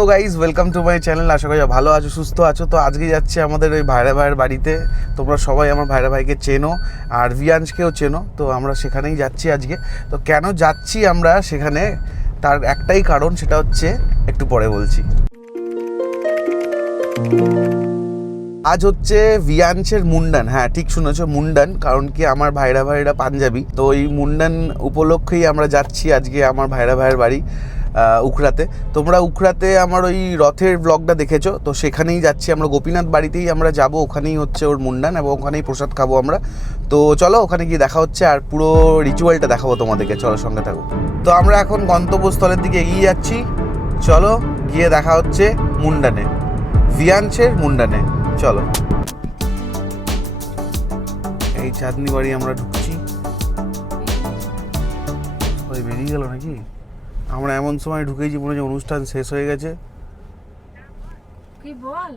তো guys welcome to my channel আশা করি ভালো আছো, সুস্থ আছো। তো আজকে যাচ্ছি আমাদের ওই ভাইরা ভাইয়ের বাড়িতে। তোমরা সবাই আমার ভাইরা ভাইকে চেনো আর ভিয়াঞ্জকেও চেনো। তো আমরা সেখানেই যাচ্ছি আজকে। তো কেন যাচ্ছি আমরা সেখানে? তার একটাই কারণ, সেটা হচ্ছে একটু পরে বলছি। আজ হচ্ছে ভিয়াঞ্চের মুন্ডান। হ্যাঁ ঠিক শুনেছো, মুন্ডান। কারণ কি, আমার ভাইরা ভাইরা পাঞ্জাবি। তো এই মুন্ডান উপলক্ষেই আমরা যাচ্ছি আজকে আমার ভাইরা ভাইয়ের বাড়ি। উখড়াতে। তোমরা উখড়াতে আমার ওই রথের ব্লগটা দেখেছ? তো সেখানেই যাচ্ছি আমরা। গোপীনাথ বাড়িতেই আমরা যাব। ওখানেই হচ্ছে ওর মুন্ডান এবং ওখানেই প্রসাদ খাব আমরা। তো চলো, ওখানে গিয়ে দেখা হচ্ছে আর পুরো রিচুয়ালটা দেখাবো তোমাদেরকে। চলো, সঙ্গে থাকো। তো আমরা এখন গন্তব্যস্থলের দিকে এগিয়ে যাচ্ছি। চলো, গিয়ে দেখা হচ্ছে মুন্ডানে। ভিয়াঞ্চের মুন্ডানে। চলো। এই চাঁদনি বাড়ি আমরা ঢুকছি। বেরিয়ে গেল নাকি? আমরা এমন সময় ঢুকেছি মনে হচ্ছে অনুষ্ঠান শেষ হয়ে গেছে। কি বল?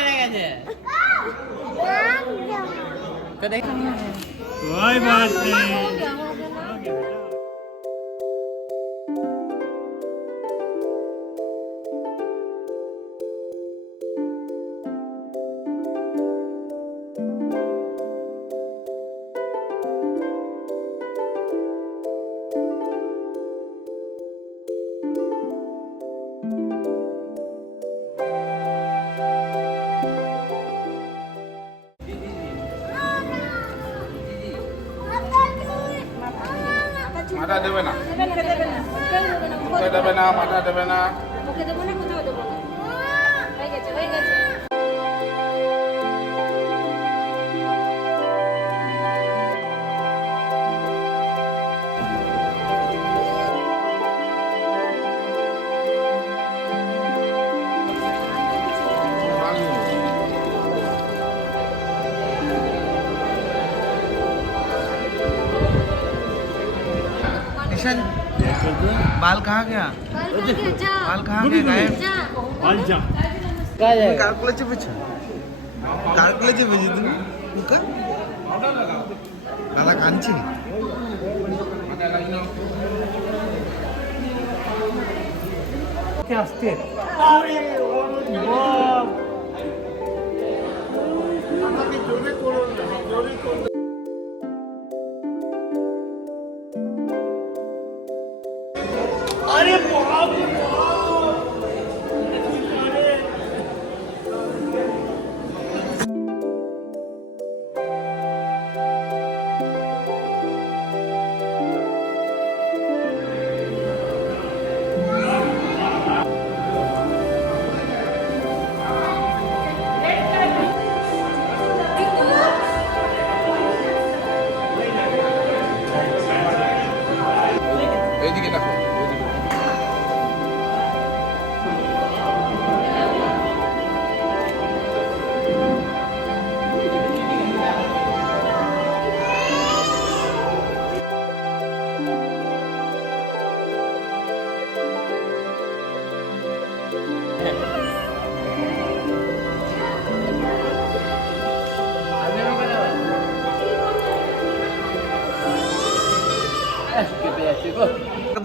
नहीं মাথা দেবে না। মুখে দেবে না মাথা দেবে না। মুখে দেবো না কোথাও দেবো না। হয়ে গেছে হয়ে গেছে। निशन बाल कहाँ गया बाल कहाँ गया गायब और जा তুমি কার কোলে চেপেছো কার কোলে চেপেছো তুমি মুখা দাদা কাঁদছি क्या हंसते अरे बाप अरे बाप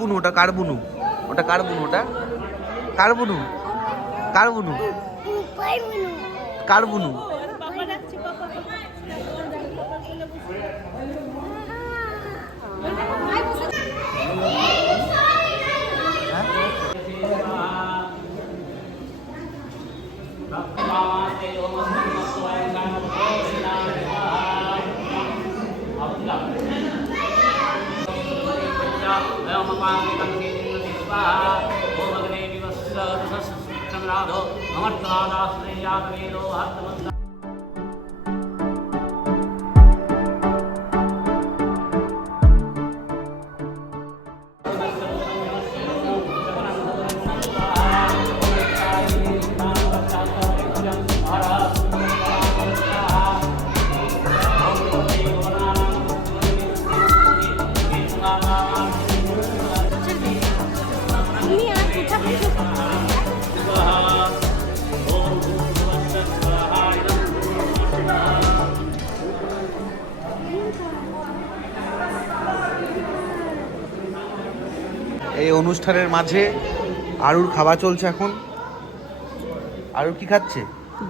বুনু ওটা কার বুনু ওটা কার বুনু ওটা? কার বুনু কার বুনু কার বুনু अमर्तनादाश्रयातवेदो তুমি এই অনুষ্ঠানের মাঝে আরুর খাওয়া চলছে এখন। আরু কি খাচ্ছে?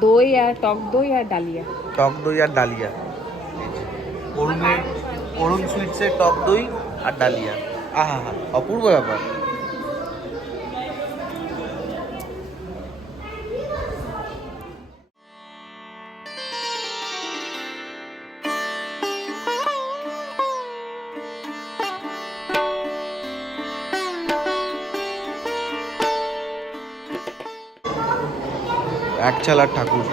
দই আর টক দই আর ডালিয়া। টক দই আর ডালিয়া। অরুণের অরুণ সুইটসের টক দই আর ডালিয়া। আহা হা অপূর্ব ব্যাপার। চালার ঠাকুর।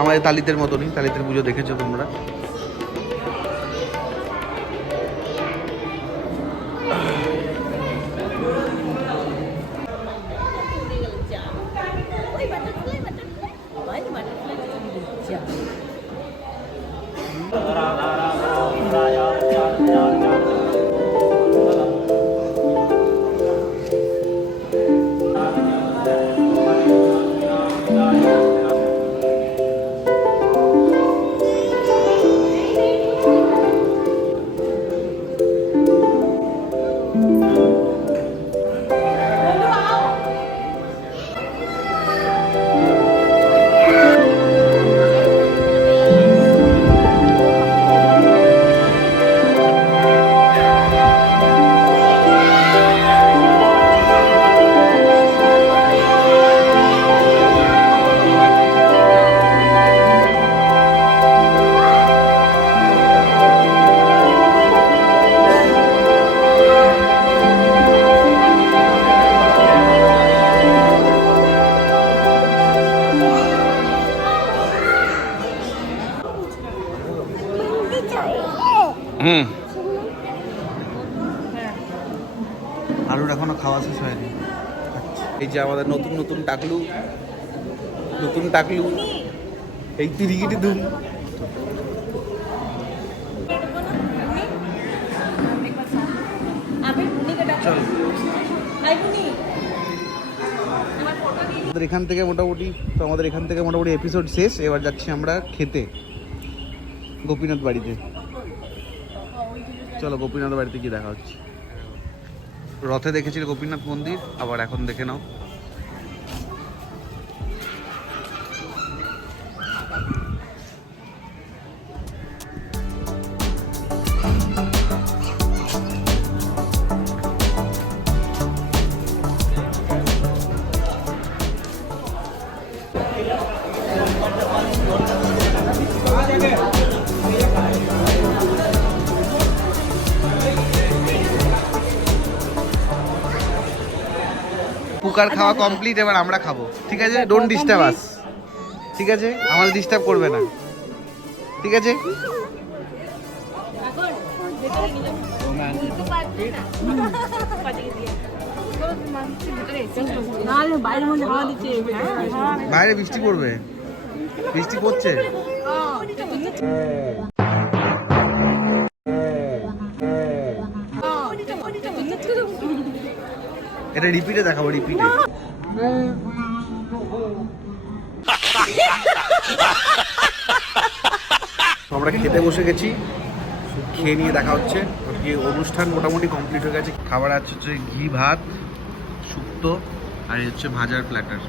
আমাদের তালিতের মতনই তালিতের পুজো দেখেছ তোমরা? আলুর এখনও খাওয়া শেষ হয়নি। এই যে আমাদের নতুন নতুন টাকলু নতুন টাকলু এই তিরিগিটি বুনি আমাদের এখান থেকে মোটামুটি তো আমাদের এখান থেকে মোটামুটি এপিসোড শেষ। এবার যাচ্ছি আমরা খেতে গোপীনাথ বাড়িতে। চলো গোপীনাথ বাড়িতে গিয়ে দেখা হচ্ছে। রথে দেখেছিল গোপীনাথ মন্দির আবার এখন দেখে নাও। পুকার খাওয়া কমপ্লিট এবার আমরা খাব। ঠিক আছে? ডোন্ট ডিস্টার্ব আস ঠিক আছে? আমাদের ডিস্টার্ব করবে না। ঠিক আছে? বাইরে বৃষ্টি পড়বে। বৃষ্টি পড়ছে। এটা রিপিটে দেখাবো রিপিটে। আমরা খেতে বসে গেছি খেয়ে নিয়ে দেখা হচ্ছে। অনুষ্ঠান মোটামুটি কমপ্লিট হয়ে গেছে। খাবার আছে হচ্ছে ঘি ভাত শুক্তো আর হচ্ছে ভাজার প্ল্যাটার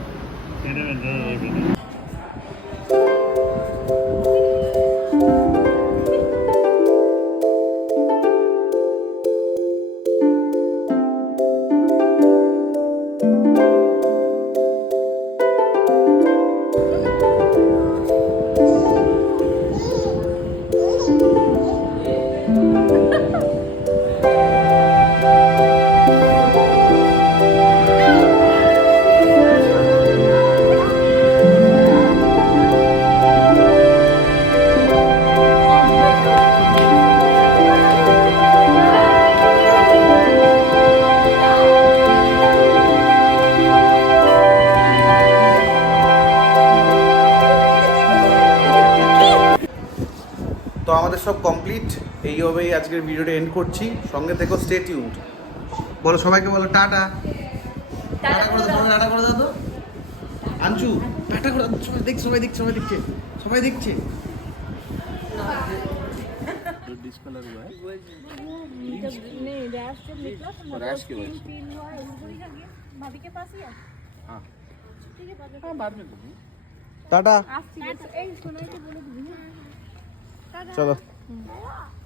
সব কমপ্লিট এইভাবেই আজকের ভিডিওটা এন্ড করছি সঙ্গে থেকো স্টে টিউনড বলো সবাইকে বলো টাটা টাটা করে দাও টাটা করে দাও তো আঞ্চু টাটা করে দাও সবাই দেখ সবাই দেখছে সবাই দেখছে সবাই দেখছে डिस्कलर हुआ है नहीं रैश जब निकला तो मतलब रैश की वजह से। फील हुआ उनको ही लगी भाभी के पास ही है हाँ ठीक है बाद में हाँ बाद में दूंगी টাটা आप सीरियस ए सुनो तो बोलो চলো